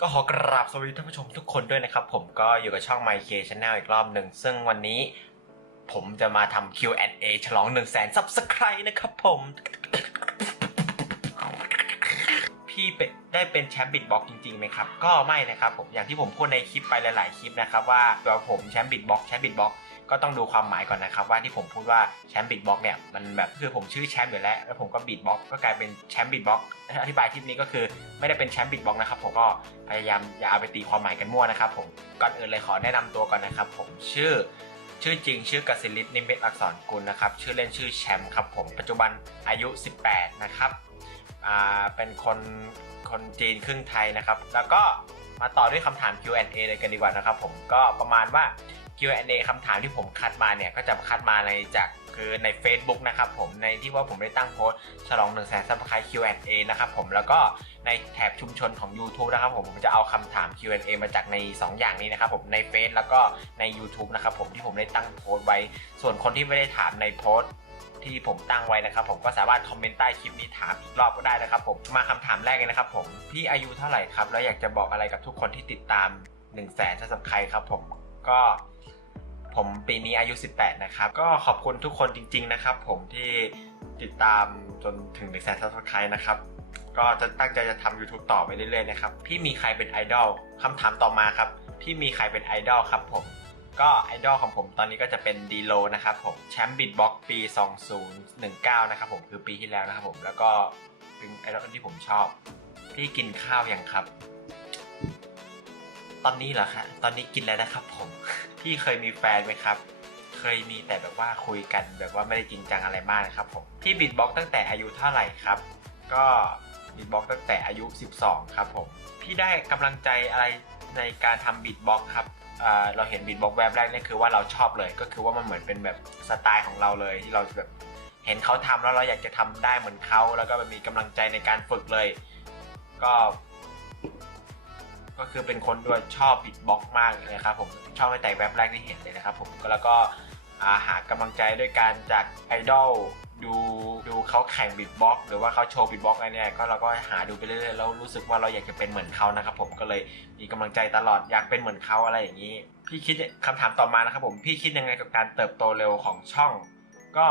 ก็ขอกราบสวัสดีท่านผู้ชมทุกคนด้วยนะครับ ผมก็อยู่กับช่อง My K Channel อีกรอบหนึ่ง ซึ่งวันนี้ผมจะมาทำ Q&A ฉลอง1 0 0 0 0แสน Subscribe นะครับผม พี่เป็นได้เป็นแชมป์บิดบ็อกจริงๆไหมครับ ก็ไม่นะครับผมอย่างที่ผมพูดในคลิปไปหลาย ๆ คลิปนะครับว่าตัวผมแชมป์บิดบ็อกแชมป์บิดบ็อก ก็ต้องดูความหมายก่อนนะครับว่าที่ผมพูดว่าแชมป์บิดบ็อกเนี่ยมันแบบคือผมชื่อแชมป์อยู่แล้วแล้วผมก็บิดบ็อกก็กลายเป็นแชมป์บิดบ็อกอธิบายคลิปนี้ก็คือไม่ได้เป็นแชมป์บิดบ็อกนะครับผมก็พยายามอย่าเอาไปตีความหมายกันมั่วนะครับผมก่อนอื่นเลยขอแนะนำตัวก่อนนะครับ ผมชื่อชื่อจริงชื่อกสิลิศนิมิตอักษรกุลนะครับชื่อเล่นชื่อแชมป์ครับผมปัจจุบันอายุ 18 นะครับอ่าเป็นคนคนจีนครึ่งไทยนะครับ แล้วก็มาต่อด้วยคำถาม Q&A เลยกันดีกว่านะครับผมก็ประมาณว่า Q&A คำถามที่ผมคัดมาเนี่ยก็จะคัดมาในจากคือใน Facebook นะครับผมในที่ว่าผมได้ตั้งโพสต์ฉลอง1 0 0 0 0แสนซับสไครต์ Q&A นะครับผมแล้วก็ในแถบชุมชนของ YouTube นะครับผมผมจะเอาคำถาม Q&A มาจากใน 2 อย่างนี้นะครับผมในเฟซแล้วก็ใน YouTube นะครับผมที่ผมได้ตั้งโพสต์ไว้ ส่วนคนที่ไม่ได้ถามในโพสต์ที่ผมตั้งไว้นะครับผมก็สามารถคอมเมนต์ใต้คลิปนี้ถามอีกรอบก็ได้นะครับผมมาคำถามแรกเลยนะครับผมพี่อายุเท่าไหร่ครับ แล้วอยากจะบอกอะไรกับทุกคนที่ติดตาม1 0 0 0 0แสนซับสไครต์ครับผมก็ ผมปีนี้อายุ 18 นะครับ ก็ขอบคุณทุกคนจริง ๆ นะครับ ผมที่ติดตามจนถึง1 0 0 0 0แสนซับสไครต์นะครับ ก็จะตั้งใจจะทำ YouTube ต่อไปเรื่อยๆนะครับ พี่มีใครเป็นไอดอลคำถามต่อมาครับ พี่มีใครเป็นไอดอลครับผม ก็ไอดอลของผมตอนนี้ก็จะเป็นดีโลนะครับผม แชมป์บิดบ็อกปี 2019 นะครับผมคือปีที่แล้วนะครับผม แล้วก็เป็นไอดอลที่ผมชอบ พี่กินข้าวยังครับ ตอนนี้เหรอคะตอนนี้กินแล้วนะครับผม พี่เคยมีแฟนไหมครับ เคยมีแต่แบบว่าคุยกันแบบว่าไม่ได้จริงจังอะไรมากนะครับผมพี่บิดบ็อกตั้งแต่อายุเท่าไหร่ครับ ก็บิดบ็อกตั้งแต่อายุ 12 ครับผม พี่ได้กำลังใจอะไรในการทำบิดบ็อกครับเราเห็นบิดบ็อกแวบแรกนี่คือว่าเราชอบเลย ก็คือว่ามันเหมือนเป็นแบบสไตล์ของเราเลยที่เราแบบเห็นเขาทำแล้วเราอยากจะทำได้เหมือนเขาแล้วก็แบบมีกำลังใจในการฝึกเลย ก็ ก็คือเป็นคนด้วยชอบบิดบ็อกมากเลยนะครับผมชอบตั้งแต่แว็บแรกที่เห็นเลยนะครับผมก็แล้วก็าหากำลังใจด้วยการจากไอดอลดูดูเขาแข่งบิดบ็อกหรือว่าเขาโชว์บิดบ็อกอะไรเนี่ยก็เราก็หาดูไปเรื่อยๆแล้วรู้สึกว่าเราอยากจะเป็นเหมือนเขานะครับผมก็เลยมีกำลังใจตลอดอยากเป็นเหมือนเขาอะไรอย่างนี้ พี่คิดคำถามต่อมานะครับผมพี่คิดยังไงกับการเติบโตเร็วของช่อง ก็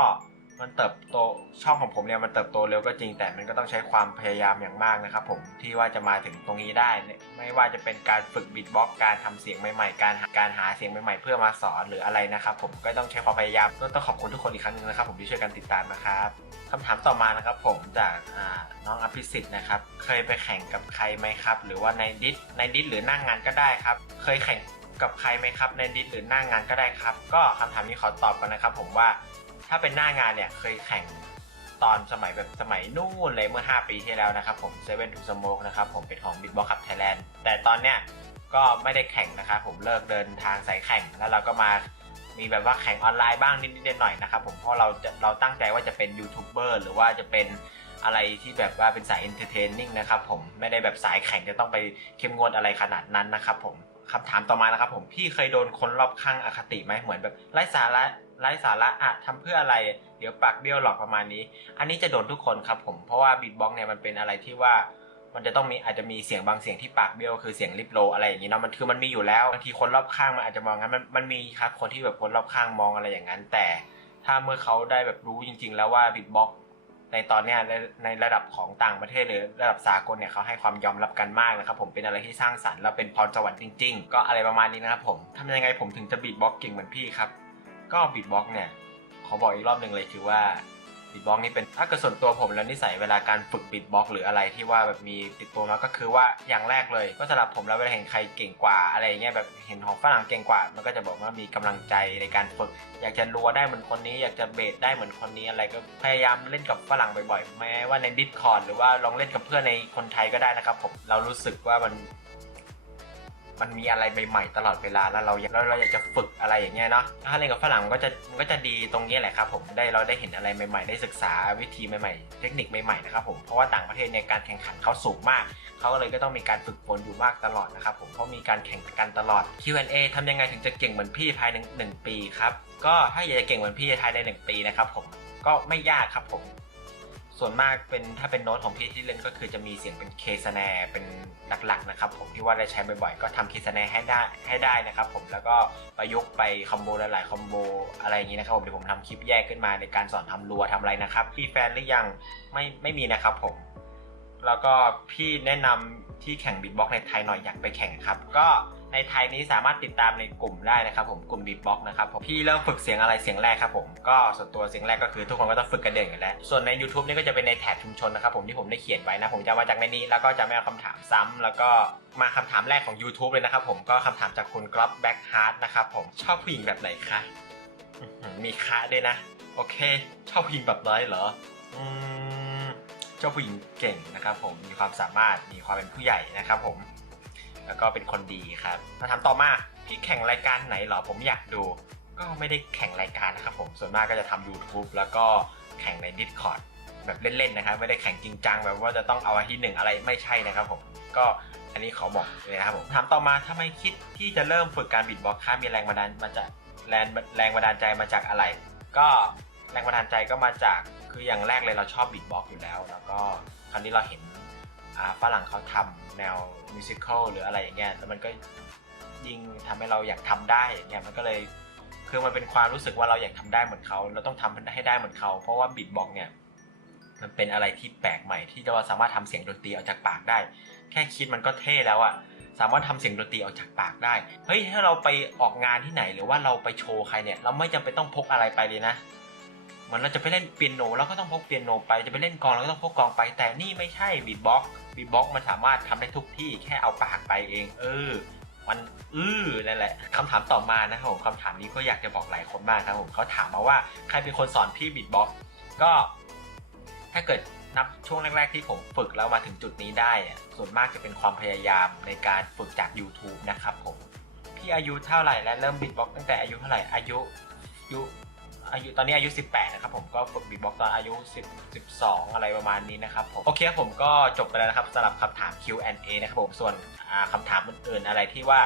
มันเติบโตช่องของผมเนี่ยมันเติบโตเร็วก็จริงแต่มันก็ต้องใช้ความพยายามอย่างมากนะครับผมที่ว่าจะมาถึงตรงนี้ได้ ไม่ว่าจะเป็นการฝึกบิดบ็อกการทำเสียงใหม่ๆ การการหาเสียงใหม่ๆ เพื่อมาสอนหรืออะไรนะครับผมก็ต้องใช้ความพยายามก็ต้องขอบคุณทุกคนอีกครั้งหนึงนะครับผมที่ช่วยกันติดตามนะครับคำถามต่อมานะครับผมจากน้องอภิสิทธิ์นะครับเคยไปแข่งกับใครไหมครับ หรือว่าในดิสในดิสหรือหน้างงานก็ได้ครับ เคยแข่งกับใครไหมครับในดิสหรือหน้างงานก็ได้ครับ ก็คำถามนี้ขอตอบก่อนนะครับ ผมว่า ถ้าเป็นหน้างานเนี่ยเคยแข่งตอนสมัยแบบสมัยนู่นเลยเมื่อ 5 ปีที่แล้วนะครับผมเซเว่นทูสโมกนะครับผมเป็นของ Big Box Cup Thailand แต่ตอนเนี้ยก็ไม่ได้แข่งนะครับผมเลิกเดินทางสายแข่ง แล้วเราก็มามีแบบว่าแข่งออนไลน์บ้างนิดๆหน่อยๆนะครับผมเพราะเราจะเราตั้งใจว่าจะเป็นยูทูบเบอร์หรือว่าจะเป็นอะไรที่แบบว่าเป็นสายเอนเตอร์เทนนิ่งนะครับผมไม่ได้แบบสายแข่งจะต้องไปเข้มงวดอะไรขนาดนั้นนะครับผมคำถามต่อมานะครับผมพี่เคยโดนคนรอบข้างอคติไหมเหมือนแบบไร้สาระ ไร้สาระอะทำเพื่ออะไร เดี๋ยวปากเบี้ยวหรอกประมาณนี้ อันนี้จะโดนทุกคนครับผมเพราะว่าบีทบ็อกเนี่ยมันเป็นอะไรที่ว่ามันจะต้องมีอาจจะมีเสียงบางเสียงที่ปากเบี้ยวคือเสียงลิปโลอะไรอย่างนี้เนาะมันคือมันมีอยู่แล้วบางทีคนรอบข้างมันอาจจะมองงั้นมันมันมีครับคนที่แบบคนรอบข้างมองอะไรอย่างนั้น แต่ถ้าเมื่อเขาได้แบบรู้จริง ๆ แล้วว่าบีทบ็อกในตอนเนี้ยในในระดับของต่างประเทศหรือระดับสากลเนี่ยเขาให้ความยอมรับกันมากนะครับผมเป็นอะไรที่สร้างสรรค์แล้วเป็นพรสวรรค์จริง ๆ ก็อะไรประมาณนี้นะครับผมทำยังไงผมถึงจะบีทบ็อกเก่งเหมือนพี่ครับ ก็บีทบ็อกเนี่ยขอบอกอีกรอบหนึ่งเลยคือว่าบีทบ็อกนี่เป็นถ้าเกิดส่วนตัวผมแล้วนิสัยเวลาการฝึกบีทบ็อกหรืออะไรที่ว่าแบบมีติดตัวมาก็คือว่าอย่างแรกเลย ก็สำหรับผมแล้วเวลาเห็นใครเก่งกว่าอะไรเงี้ยแบบเห็นของฝรั่งเก่งกว่า มันก็จะบอกว่ามีกำลังใจในการฝึก อยากจะรัวได้เหมือนคนนี้ อยากจะเบสได้เหมือนคนนี้อะไรก็พยายามเล่นกับฝรั่งบ่อยๆแม้ว่าในดิสคอร์ดหรือว่าลองเล่นกับเพื่อนในคนไทยก็ได้นะครับผมเรารู้สึกว่ามัน มันมีอะไรใหม่ๆตลอดเวลาแล้วเราอยาเราอยากจะฝึกอะไรอย่างเงี้ยเนาะถ้าเล่นกับฝรั่งมันก็จะมันก็จะดีตรงนี้แหละครับผมได้เราได้เห็นอะไรใหม่ๆ ได้ศึกษาวิธีใหม่ๆ เทคนิคใหม่ๆนะครับผมเพราะว่าต่างประเทศในการแข่งขันเขาสูงมากเขาก็เลยก็ต้องมีการฝึกฝนอยู่มากตลอดนะครับผมเพราะมีการแข่งกันตลอด Q&A ทำยังไงถึงจะเก่งเหมือนพี่ภายในหนึ่งปีครับก็ถ้าอยากจะเก่งเหมือนพี่ภายในหนึ่งปีนะครับผมก็ไม่ยากครับผม ส่วนมากเป็นถ้าเป็นโน้ตของพี่ที่เล่นก็คือจะมีเสียงเป็นเคสแนเป็นหลักๆนะครับผมที่ว่าได้ใช้บ่อยๆ ก็ทำเคสแนให้ได้ให้ได้นะครับผมแล้วก็ประยุกต์ไปคอมโบหลายๆคอมโบอะไรอย่างนี้นะครับผมเดี๋ยวผมทำคลิปแยกขึ้นมาในการสอนทำรัวทำอะไรนะครับพี่แฟนหรือยังไม่ไม่มีนะครับผมแล้วก็พี่แนะนำที่แข่งบีทบ็อกในไทยหน่อยอยากไปแข่งครับ ก็ ในไทยนี้สามารถติดตามในกลุ่มได้นะครับผมกลุ่มบีบ็อกนะครับผมพี่เริ่มฝึกเสียงอะไรเสียงแรกครับผมก็ส่วนตัวเสียงแรกก็คือทุกคนก็ต้องฝึกกันเด่นอยู่แล้วส่วนใน YouTube นี่ก็จะเป็นในแท็บชุมชนนะครับผมที่ผมได้เขียนไว้นะผมจะมาจากในนี้ แล้วก็จะไม่เอาคำถามซ้ำแล้วก็มาคำถามแรกของ YouTube เลยนะครับผมก็คำถามจากคุณกรอบแบ็กฮาร์ดนะครับผมชอบผู้หญิงแบบไหนคะมีคะด้วยนะ โอเค ชอบผู้หญิงแบบไหนเหรออืมเจ้าผู้หญิงเก่งนะครับผมมีความสามารถมีความเป็นผู้ใหญ่นะครับผม แล้วก็เป็นคนดีครับมาถามต่อมาพี่แข่งรายการไหนเหรอผมอยากดู ก็ไม่ได้แข่งรายการนะครับผมส่วนมากก็จะทำ YouTube แล้วก็แข่งใน Discord แบบเล่นๆนะครับ ไม่ได้แข่งจริงจังแบบว่าจะต้องเอาที่หนึ่งอะไรไม่ใช่นะครับผมก็อันนี้ขอบอกเลยนะครับผมถามต่อมาทำไมคิดที่จะเริ่มฝึกการบิดบ็อกซ์ครับมีแรงบันดาลมาจากแรงแรงบันดาลใจมาจากอะไร ก็แรงบันดาลใจก็มาจากคืออย่างแรกเลยเราชอบบีทบ็อกซ์อยู่แล้ว แล้วก็คราวนี้เราเห็น ฝรั่งเขาทำแนวมิวสิควลหรืออะไรอย่างเงี้ยแล้วมันก็ยิ่งทำให้เราอยากทำได้อย่างเงี้ยมันก็เลยคือมันเป็นความรู้สึกว่าเราอยากทำได้เหมือนเขาเราต้องทำให้ได้เหมือนเขา เพราะว่าบีทบ็อกเนี่ยมันเป็นอะไรที่แปลกใหม่ที่จะว่าสามารถทำเสียงดนตรีออกจากปากได้ แค่คิดมันก็เท่แล้วอะสามารถทำเสียงดนตรีออกจากปากได้เฮ้ยถ้าเราไปออกงานที่ไหนหรือว่าเราไปโชว์ใครเนี่ย เราไม่จำเป็นต้องพกอะไรไปเลยนะ เหมือนเราจะไปเล่นเปียโนเราก็ต้องพกเปียโนไปจะไปเล่นกองเราก็ต้องพกกองไป แต่นี่ไม่ใช่บีบ็อกบีบ็อกมันสามารถทำได้ทุกที่แค่เอาปากไปเอง เออ มันอื้อนั่นแหละคำถามต่อมานะครับผมคำถามนี้ก็อยากจะบอกหลายคนมากครับผมเขาถามมาว่าใครเป็นคนสอนพี่บีบ็อกก็ถ้าเกิดนับช่วงแรก ๆ ที่ผมฝึกแล้วมาถึงจุดนี้ได้ ส่วนมากจะเป็นความพยายามในการฝึกจาก YouTube นะครับผม พี่อายุเท่าไหร่และเริ่มบิดบ็อกตั้งแต่อายุเท่าไหร่อายุอายุ อายุตอนนี้อายุ 18 นะครับผมก็ฝึกบิดบ็อกตอนอายุ 10 12 อะไรประมาณนี้นะครับผมโอเคครับผมก็จบไปแล้วนะครับสำหรับคำถาม Q&A นะครับผมส่วนคำถามอื่นๆอะไรที่ว่า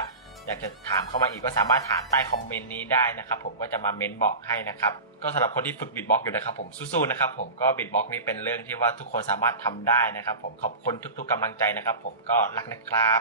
อยากจะถามเข้ามาอีกก็สามารถถามใต้คอมเมนต์นี้ได้นะครับผมก็จะมาเมนบอกให้นะครับก็สำหรับคนที่ฝึกบิดบ็อกอยู่นะครับผมสู้ๆนะครับผมก็บิดบ็อกนี่เป็นเรื่องที่ว่าทุกคนสามารถทำได้นะครับผมขอบคุณทุก ๆกำลังใจนะครับผมก็รักนะครับ